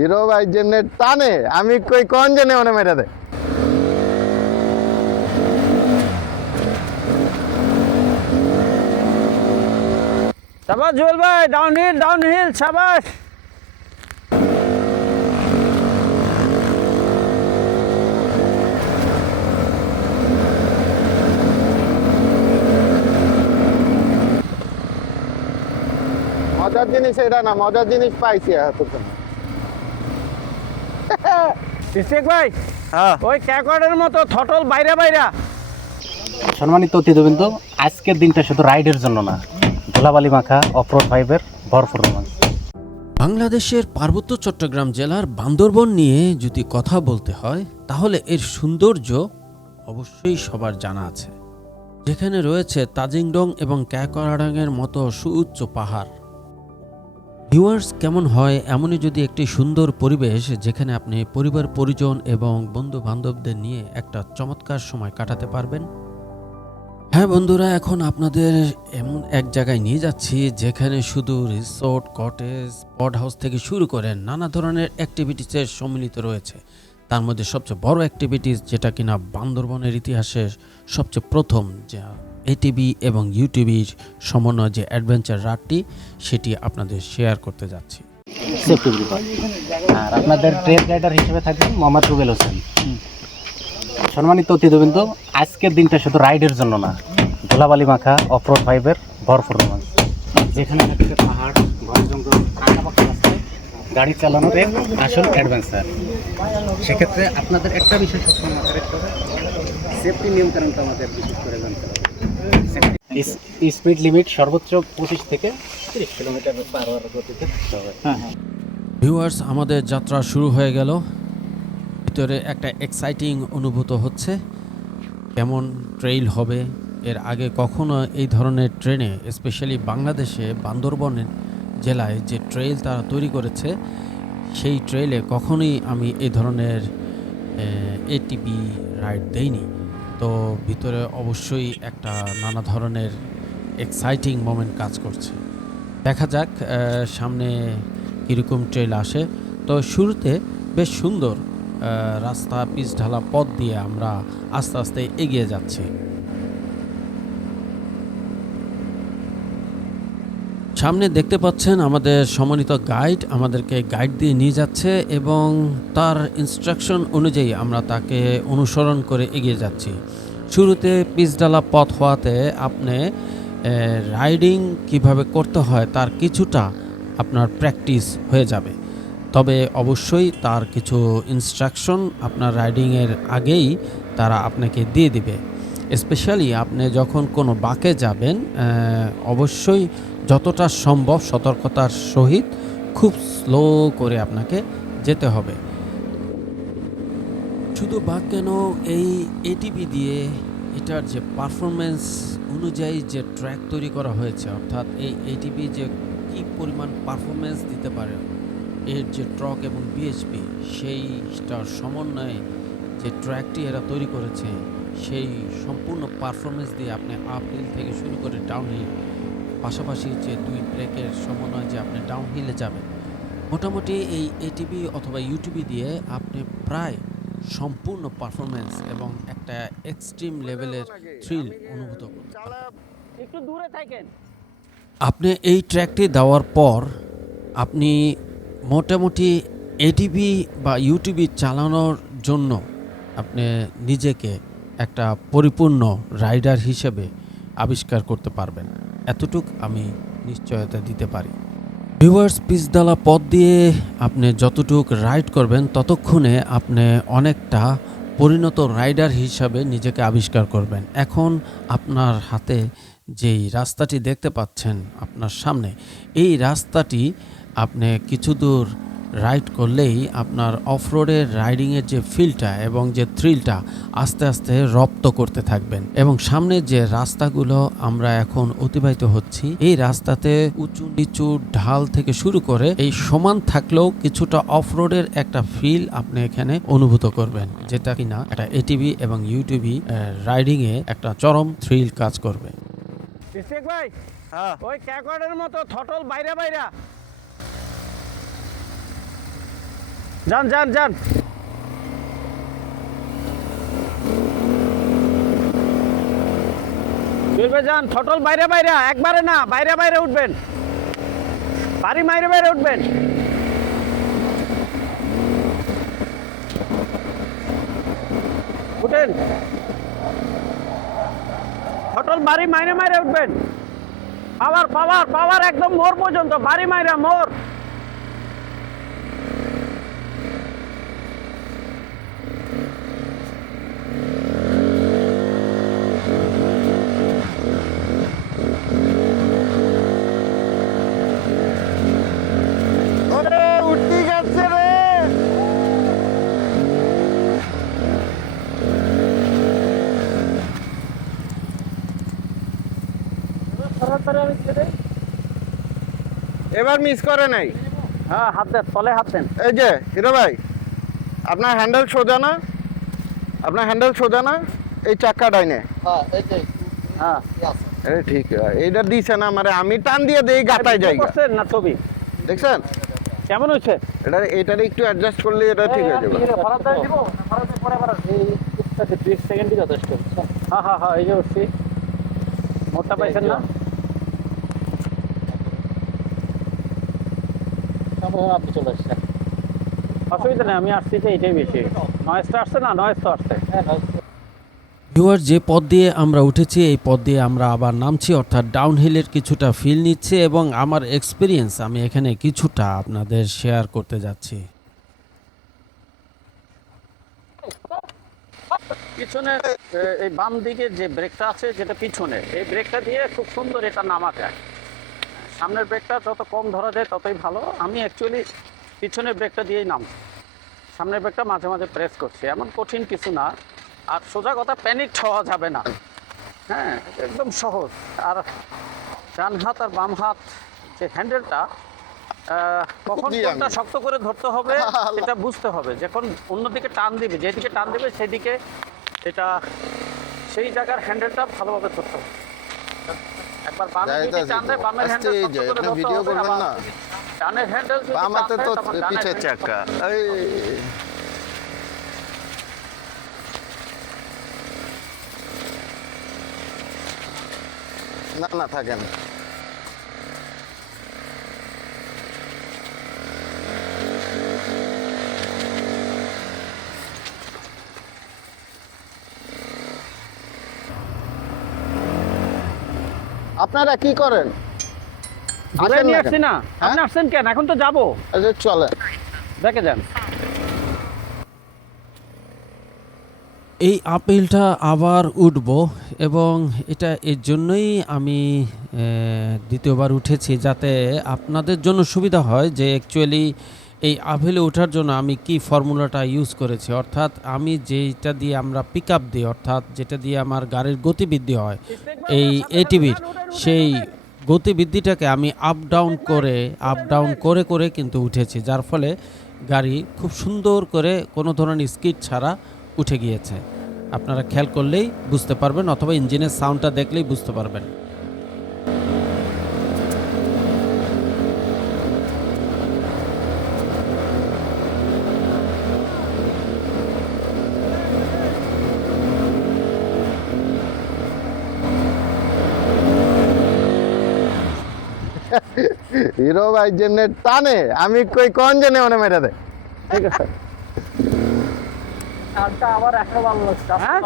Hero ভাই জন্য টানে আমি কই কোন জন্য মনে মেরে দে শাবাশ জুয়েল ভাই, ডাউন হিল শাবাশ। মজার জিনিস এটা না, মজার জিনিস পাইছি এতক্ষণ। ইস্তেক ভাই, ওই ক্যাকওয়ার্ডের মতো থটল বাইরে। সম্মানিত অতিথিবৃন্দ, আজকের দিনটা শুধু রাইডের জন্য না, ধুলাবালি মাখা অফরোড ভাইবের ভরপুর রোমাঞ্চ। বাংলাদেশের পার্বত্য চট্টগ্রাম জেলার বান্দরবন নিয়ে যদি কথা বলতে হয় তাহলে এর সৌন্দর্য অবশ্যই সবার জানা আছে, যেখানে রয়েছে তাজিংডং এবং ক্যাকরাডাংয়ের মতো সুউচ্চ পাহাড়। ভিউয়ার্স, কেমন হয় এমনই যদি একটি সুন্দর পরিবেশ যেখানে আপনি পরিবার পরিজন এবং বন্ধু বান্ধবদের নিয়ে একটা চমৎকার সময় কাটাতে পারবেন। হ্যাঁ বন্ধুরা, এখন আপনাদের এমন এক জায়গায় নিয়ে যাচ্ছি যেখানে শুধু রিসোর্ট, কটেজ, পড হাউস থেকে শুরু করে নানা ধরনের অ্যাক্টিভিটিসের সম্মিলিত রয়েছে। তার মধ্যে সবচেয়ে বড় অ্যাক্টিভিটিস, যেটা কিনা বান্দরবনের ইতিহাসে সবচেয়ে প্রথম, যা এটিভি এবং ইউটিভির সমন্বয় যে অ্যাডভেঞ্চার রাইডটি, সেটি আপনাদের শেয়ার করতে যাচ্ছি। সেফটি গ্রুপ আর আপনাদের ট্রেন রাইডার হিসেবে থাকবেন মোহাম্মদ রুবেল হোসেন। সম্মানিত অতিথিবৃন্দ, আজকের দিনটা শুধু রাইডের জন্য না, ধুলাবালি মাখা অফরোড ভাইবের ভরপুর রোমাঞ্চ। যেখানে থাকছে পাহাড়, ঘন জঙ্গল, আঁকাবাঁকা রাস্তায় গাড়ি চালানোর এক আসল অ্যাডভেঞ্চার। সেক্ষেত্রে আপনাদের একটা বিষয় সবসময় মাথায় রাখতে হবে, সেফটি নিয়মকানুনটা আমাদের বিশেষ করে জানতে হবে। স্পিড লিমিট সর্বোচ্চ 25 থেকে 30 কিলোমিটার পার হওয়ার গতিতে থাকতে হবে। ভিউয়ার্স, আমাদের যাত্রা শুরু হয়ে গেল। ভিতরে একটা এক্সাইটিং অনুভূত হচ্ছে। কেমন ট্রেইল হবে, এর আগে কখনো এই ধরনের ট্রেনে, স্পেশালি বাংলাদেশে বান্দরবন জেলায় যে ট্রেইল তারা তৈরি করেছে, সেই ট্রেইলে কখনোই আমি এই ধরনের এটিভি রাইড দেইনি। তো ভিতরে অবশ্যই একটা নানা ধরনের এক্সাইটিং মোমেন্ট কাজ করছে। দেখা যাক সামনে কীরকম ট্রেইল আসে। তো শুরুতে বেশ সুন্দর রাস্তা, পিচ ঢালা পথ দিয়ে আমরা আস্তে আস্তে এগিয়ে যাচ্ছি। সামনে দেখতে পাচ্ছেন আমাদের সম্মানিত গাইড আমাদেরকে গাইড দিয়ে নিয়ে যাচ্ছে এবং তার ইনস্ট্রাকশন অনুযায়ী আমরা তাকে অনুসরণ করে এগিয়ে যাচ্ছি। শুরুতে পিচ ঢালা পথ হওয়াতে আপনি রাইডিং কিভাবে করতে হয় তার কিছুটা আপনার প্র্যাকটিস হয়ে যাবে। তবে অবশ্যই তার কিছু ইনস্ট্রাকশন আপনার রাইডিংয়ের আগেই তারা আপনাকে দিয়ে দিবে। স্পেশালি আপনি যখন কোনো বাঁকে যাবেন, অবশ্যই যতটা সম্ভব সতর্কতার সহিত খুব স্লো করে আপনাকে যেতে হবে। শুধু বাঁক কেন, এই এটিভি দিয়ে এটার যে পারফরমেন্স অনুযায়ী যে ট্র্যাক তৈরি করা হয়েছে, অর্থাৎ এই এটিভি যে কী পরিমাণ পারফরমেন্স দিতে পারে, এর যে ট্রক এবং বিএইচপি সেইটার সমন্বয়ে যে ট্র্যাকটি এরা তৈরি করেছে, সেই সম্পূর্ণ পারফরমেন্স দিয়ে আপনি আপ হিল থেকে শুরু করে ডাউন হিল, পাশাপাশি যে দুই ব্রেকের সমন্বয়ে যে আপনি ডাউন হিলে যাবেন, মোটামুটি এই এটিভি অথবা ইউটিভি দিয়ে আপনি প্রায় সম্পূর্ণ পারফরমেন্স এবং একটা এক্সট্রিম লেভেলের থ্রিল অনুভূত করতে পারবেন। একটু দূরে থাকেন। আপনি এই ট্র্যাকটি দেওয়ার পর আপনি মোটামুটি এটিভি বা ইউটিভি চালানোর জন্য আপনি নিজেকে একটা পরিপূর্ণ রাইডার হিসেবে আবিষ্কার করতে পারবেন, এতটুক আমি নিশ্চয়তা দিতে পারি। ভিউয়ার্স, পিচঢালা পথ দিয়ে আপনি যতটুক রাইড করবেন ততক্ষণে আপনি অনেকটা পরিণত রাইডার হিসাবে নিজেকে আবিষ্কার করবেন। এখন আপনার হাতে যেই রাস্তাটি দেখতে পাচ্ছেন আপনার সামনে, এই রাস্তাটি আপনি কিছু দূর রাইড করলেই আপনার অফরোডের রাইডিংয়ের যে ফিলটা এবং যে থ্রিলটা আস্তে আস্তে রপ্ত করতে থাকবেন। এবং সামনে যে রাস্তাগুলো আমরা এখন অতিবাহিত হচ্ছি, এই রাস্তাতে উঁচু নিচু ঢাল থেকে শুরু করে এই সমান থাকলেও কিছুটা অফরোডের একটা ফিল আপনি এখানে অনুভূত করবেন, যেটা কিনা একটা এটিভি এবং ইউটিভি রাইডিংয়ে একটা চরম থ্রিল কাজ করবে। ইস্তেক ভাই, ওই ক্যাকওয়ার্ডের মতো থটল বাইরে। যান যান যান। চলবে যান, থটল বাইরে বাইরে, একবারে না, বাইরে বাইরে উঠবেন, বাড়ি বাইরে বাইরে উঠবেন। উঠেন, থটল বাড়ি মাইরে মাইরে উঠবেন। পাওয়ার পাওয়ার পাওয়ার একদম মোড় পর্যন্ত, বাড়ি মাইরা মোড়। ওরে উঠতে যাচ্ছে রে। এবার মিস করে নাই। হ্যাঁ, হাত দেন, তলে হাত দেন। এই যে হিরো ভাই, আপনার হ্যান্ডেল সোজা না, আপনার হ্যান্ডেল সোজা না, এই চাক্কা ডাইনে। হ্যাঁ, এই ঠিক, এইটা দিছে না মানে, আমি টান দিয়ে দেই গাতায় যাই। করছেন না ছবি দেখছেন কেমন হচ্ছে? এটারে একটু অ্যাডজাস্ট করলে এটা ঠিক হয়ে যাবে। হ্যাঁ হ্যাঁ হ্যাঁ, এই যে উঠছি। মোটটা পাইছেন না? আপনি চলে আসছেন। অসুবিধা নেই, আমি আসছি যে এটাই বেশি। নয়েজটা আসছে না? নয়েজ তো আসছে। ভিউয়ার, যে পথ দিয়ে আমরা উঠেছি এই পথ দিয়ে আমরা আবার নামছি, অর্থাৎ ডাউনহিলের কিছুটা ফিল নিচ্ছে এবং আমার এক্সপিরিয়েন্স আমি এখানে কিছুটা আপনাদের শেয়ার করতে যাচ্ছি। পিছনে এই বাম দিকে যে ব্রেকটা আছে, যেটা পিছনে, এই ব্রেকটা দিয়ে খুব সুন্দর এটা নামা যায়। সামনের ব্রেকটা যত কম ধরা যায় ততই ভালো। আমি অ্যাকচুয়ালি পিছনের ব্রেকটা দিয়েই নামছি, সামনের ব্রেকটা মাঝে মাঝে প্রেস করছি। এমন কঠিন কিছু না। আর সোজা কথা, প্যানিক হওয়া যাবে না। হ্যাঁ, একদম সহজ। আর ডান হাত আর বাম হাত যে হ্যান্ডেলটা, কখন কোনটা শক্ত করে ধরতে হবে এটা বুঝতে হবে। যখন অন্যদিকে টান দিবে, যেদিকে টান দিবে সেদিকে এটা, সেই জায়গার হ্যান্ডেলটা ভালোভাবে ধরতে হবে। একবার বামের দিকে টান দেয়, বামের হ্যান্ডেল শক্ত করে ধরতে ভিডিও হবে। করবেন আবার না, ডানের হ্যান্ডেল যদি বাম টান হাতে দেয়, তো তখন ডানের পিছের হ্যান্ডেল চাকা। এই না না, থাকেন। আপনারা কি করেন? ঘুরে আসেন নিয়ে না আসছি কেন? না? আপনি আসছেন কেন? এখন তো যাবো, আচ্ছা চলে। দেখে যান। এই আপহিলটা আবার উঠব এবং এটা এর জন্যই আমি দ্বিতীয়বার উঠেছি, যাতে আপনাদের জন্য সুবিধা হয় যে অ্যাকচুয়ালি এই আপহিলে ওঠার জন্য আমি কি ফর্মুলাটা ইউজ করেছি। অর্থাৎ আমি যেটা দিয়ে আমরা পিক আপ দিই, অর্থাৎ যেটা দিয়ে আমার গাড়ির গতিবৃদ্ধি হয় এই এটিভির, সেই গতিবৃদ্ধিটাকে আমি আপ ডাউন করে করে কিন্তু উঠেছি, যার ফলে গাড়ি খুব সুন্দর করে কোনো ধরনের স্কিড ছাড়া উঠে গিয়েছে। আপনারা খেয়াল করলেই বুঝতে পারবেন, অথবা ইঞ্জিনের সাউন্ডটা দেখলেই বুঝতে পারবেন। হিরো ভাই জেনে টানে, আমি কই কোন জেনে মনে মেরে দেয়। ঠিক আছে। আমার একটা ভালো লাগছে। হ্যাঁ?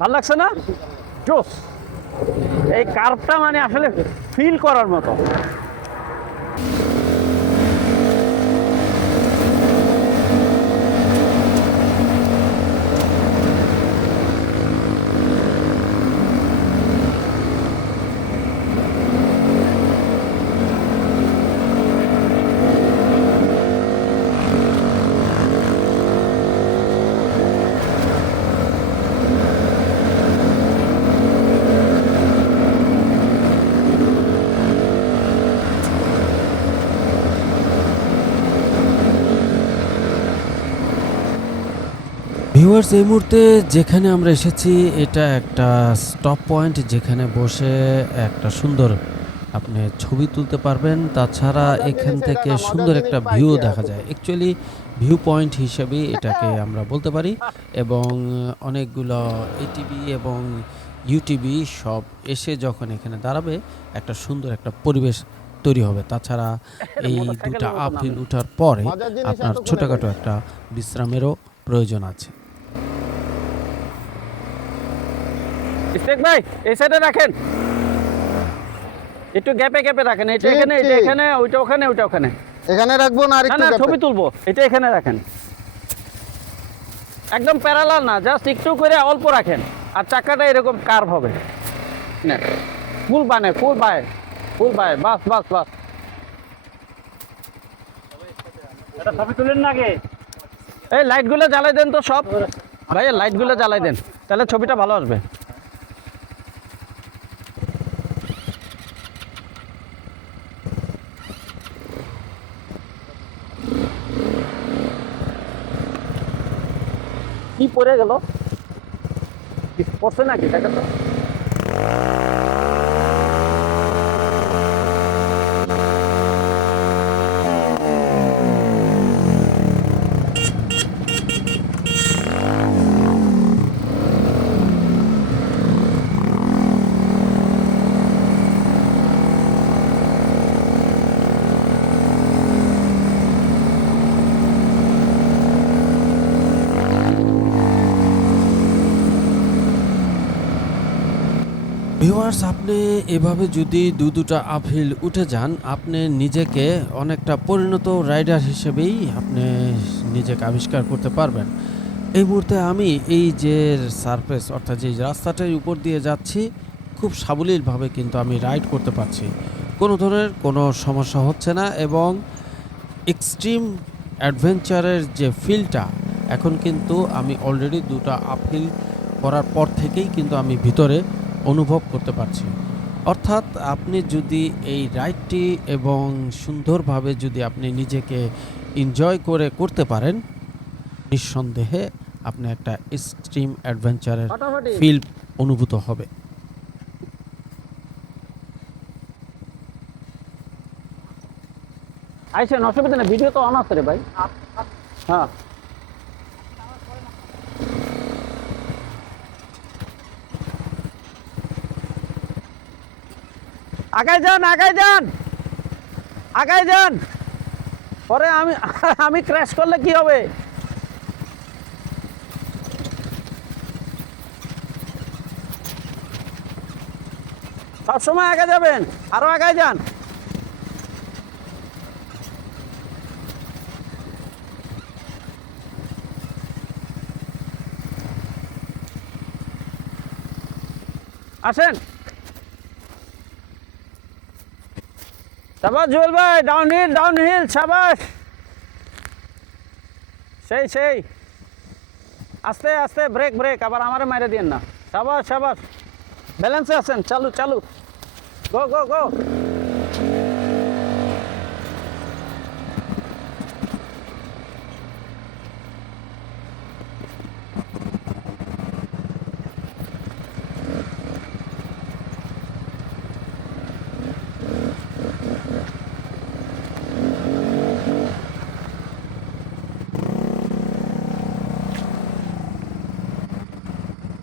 ভাল লাগছে না? জোস। এই কার্ভটা মানে আসলে ফিল করার মতো। ভিউয়ার্স, এই মুহূর্তে যেখানে আমরা এসেছি এটা একটা স্টপ পয়েন্ট, যেখানে বসে একটা সুন্দর আপনি ছবি তুলতে পারবেন। তাছাড়া এখান থেকে সুন্দর একটা ভিউ দেখা যায়। অ্যাকচুয়ালি ভিউ পয়েন্ট হিসেবে এটাকে আমরা বলতে পারি এবং অনেকগুলো এটিভি এবং ইউটিভি সব এসে যখন এখানে দাঁড়াবে একটা সুন্দর একটা পরিবেশ তৈরি হবে। তাছাড়া এই দুটা আপহিল উঠার পরে আপনার ছোটোখাটো একটা বিশ্রামেরও প্রয়োজন আছে। ইস্তেক ভাই এই সাইডে রাখেন, একটু গ্যাপে গ্যাপে রাখেন। এটা ঠিক, এখানে, এটা ঠিক। এখানে, ওইটা ওখানে, ওইটা ওখানে। এখানে রাখবো না না আরেকটু না, gap এ? ছবি তুলবো, এটা এখানে রাখেন। একদম প্যারালাল না, জাস্ট একটু করে অল্প রাখেন। আর চাকাটা এরকম কার্ভ হবে না, ফুল বানে, ফুল বায়, ফুল বায়, বাস বাস বাস। এটা ছবি তুলেন না আগে। এই লাইটগুলো জ্বালাই দেন তো সব ভাইয়া, লাইটগুলো জ্বালাই দেন, তাহলে ছবিটা ভালো আসবে। কি পড়ে গেল, পড়ছে নাকি দেখা তো? ভিউয়ার্স, আপনি এভাবে যদি দুটা আপহিল উঠে যান, আপনি নিজেকে অনেকটা পরিণত রাইডার হিসেবেই আপনি নিজেকে আবিষ্কার করতে পারবেন। এই মুহূর্তে আমি এই যে সারফেস অর্থাৎ যে রাস্তাটার উপর দিয়ে যাচ্ছি, খুব সাবলীলভাবে কিন্তু আমি রাইড করতে পারছি, কোনো ধরনের কোনো সমস্যা হচ্ছে না এবং এক্সট্রিম অ্যাডভেঞ্চারের যে ফিলটা এখন কিন্তু আমি অলরেডি দুটা আপহিল করার পর থেকেই কিন্তু আমি ভিতরে অনুভব করতে পারছি। অর্থাৎ আপনি যদি এই রাইডটি এবং সুন্দরভাবে যদি আপনি নিজেকে এনজয় করে করতে পারেন, নিঃসন্দেহে আপনি একটা এক্সট্রিম অ্যাডভেঞ্চারের ফাটাফাটি। ফিল অনুভূত হবে। আইসেন, অসুবিধা নেই, ভিডিও তো অন আছে রে ভাই। হ্যাঁ আগায় যান, আগায় যান, আগায় যান। পরে আমি আমি ক্র্যাশ করলে কি হবে? সবসময় আগে যাবেন, আরো আগায় যান। আসেন, সাবাস জুয়েল ভাই, ডাউনহিল ডাউনহিল, সাবাস। সেই সেই, আস্তে আস্তে, ব্রেক ব্রেক, আবার আমারে মাইরে দিয়েন না। সাবাস সাবাস, ব্যালেন্সে আছেন, চালু চালু, গো গো গো।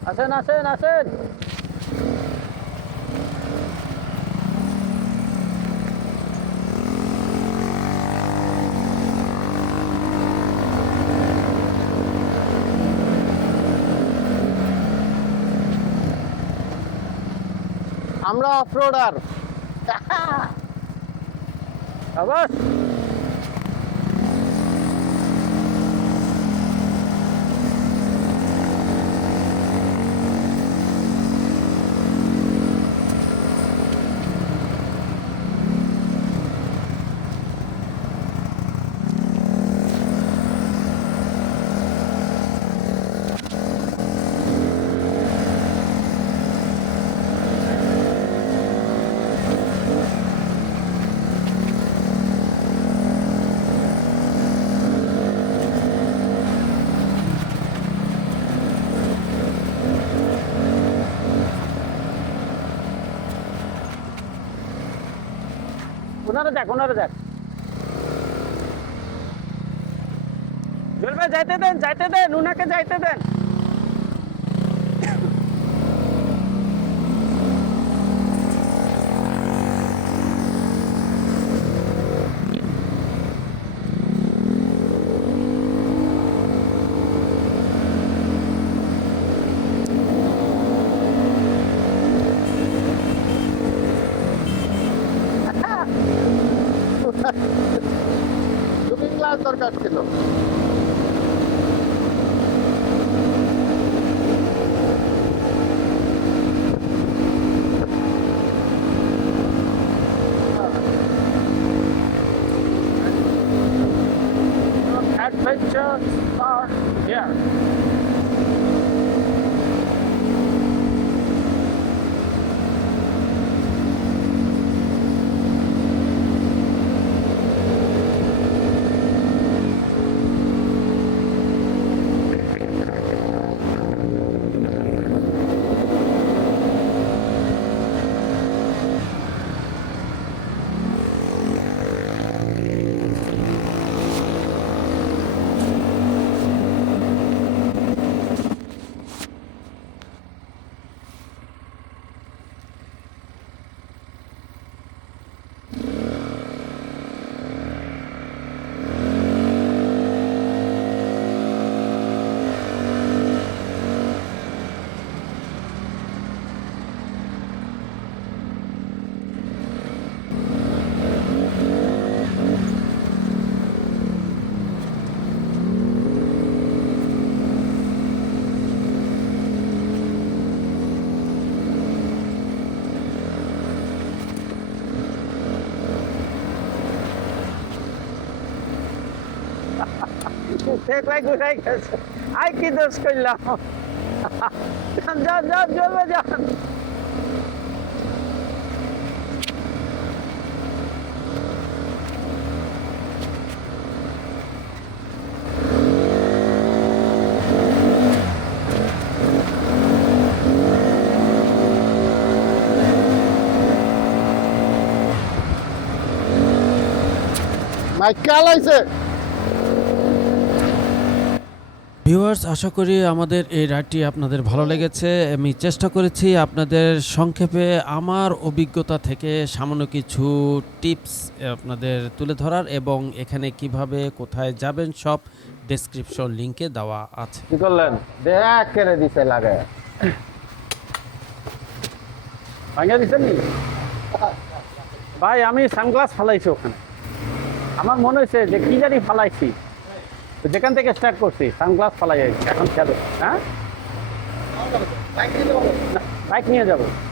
আসেন আসেন আসেন। আমরা অফরোডার। আবার ওনারা যাক জুয়েল ভাই যাইতে দেন উনাকে যাইতে দেন। লুকিং গ্লাস দরকার ছিল। Adventure start here. দেখলাই ঘুরাই গেছে। আই কি দোষ করলাম? যান চলবে যান। মাইক চালাইছে। ভিউয়ার্স, আশা করি আমাদের এই রাইডটি আপনাদের ভালো লেগেছে। আমি চেষ্টা করেছি আপনাদের সংক্ষেপে আমার অভিজ্ঞতা থেকে সামান্য কিছু টিপস আপনাদের তুলে ধরার, এবং এখানে কিভাবে কোথায় যাবেন সব ডেসক্রিপশন লিংকে দেওয়া আছে। কি করলেন? দেখ কেড়ে দিছে লাগে। ভাঙিয়ে দিচ্ছেন নি ভাই? আমি সানগ্লাস ফালাইছি ওখানে, আমার মনে হয়েছে যে কি জানি ফালাইছি, যেখান থেকে স্টার্ট করছি সানগ্লাস ফালাই এখন খেলো। হ্যাঁ, বাইক নিয়ে যাবো।